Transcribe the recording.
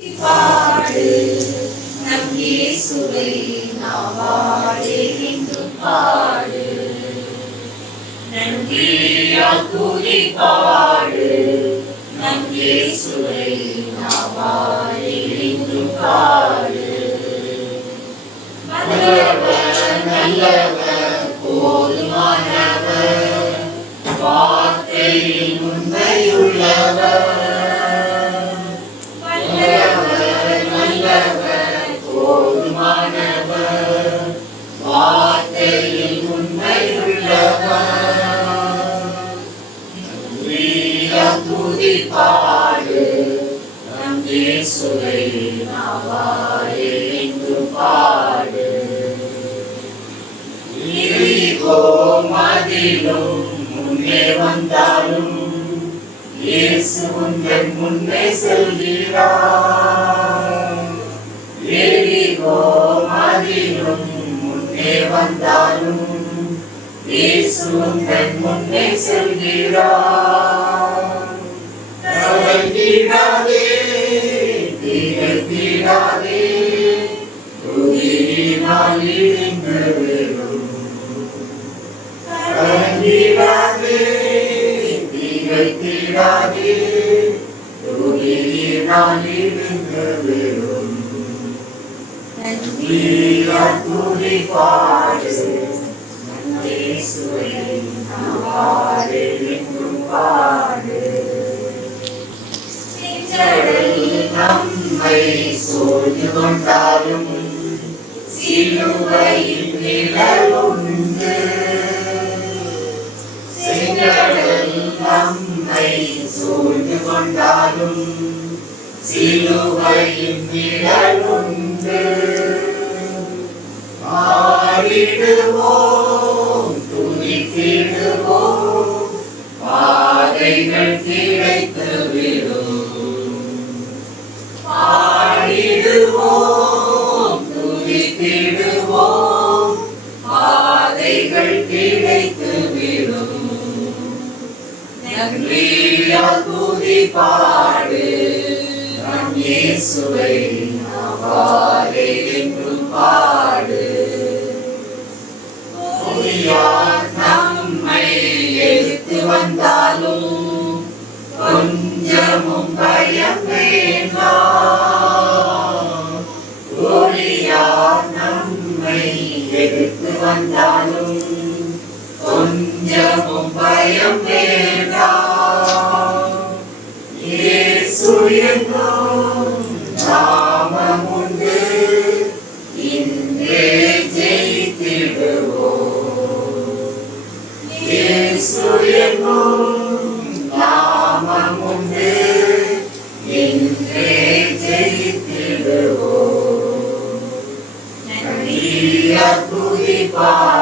பாடு நம் இயேசுவை நாவாலே இன்று பாடு. நன்றியால் துதி பாடு நம் இயேசுவை நாவாலே இன்று பாடு. வல்லவர் நல்லவர் போதுமானவர் வார்த்தையில் உண்மையுள்ளவர். வல்லவர் நல்லவர் போதுமானவர் வார்த்தையில் உண்மையுள்ளவர். துதி பாடு நம் இயேசுவை நாவாலே இன்று பாடு. எரிகோ மதிலும் முன்னே வந்தாலும் இயேசு உந்தன் முன்னே செல்கிறார். எரிகோ மதிலும் முன்னே வந்தாலும் இயேசு உந்தன் முன்னே செல்கிறார். கலங்கிடாதே திகைத்திடாதே துதியினால் இடிந்து விழும். கலங்கிடாதே திகைத்திடாதே துதியினால் இடிந்து விழும். நன்றியால் துதி பாடு நம் இயேசுவை நாவாலே இன்றும் பாடு. நம்மை சூழ்ந்து கொண்டாலும் சிலுவையில் நிழலுண்டு. செங்கடல் நம்மை சூழ்ந்து கொண்டாலும் சிலுவையில் நிழலுண்டு. ஆடிடுவோம் துதித்திடுவோம் பாதைகள் கிடைத்து விடும். ஆடிடுவோம் துதித்திடுவோம் பாதைகள் கிடைத்து விடும். நன்றியால் துதி பாடு நம் இயேசுவை நாவாலே இன்றும் பாடு. பொய்யார் நம்மை எதிர்த்து வந்தாலும் கொஞ்சமும் பயம் வேண்டாம். ஒளியார் நம்மை எதிர்த்து வந்தாலும் கொஞ்சமும் பயம் வேண்டாம். இயேசு என்னும் நாமம் உண்டு இன்றே ஜெயித்திடுவோம். இயேசு என்னும் நாமம் உண்டு இன்றே ஜெயித்திடுவோம். நன்றியால் துதி பாடு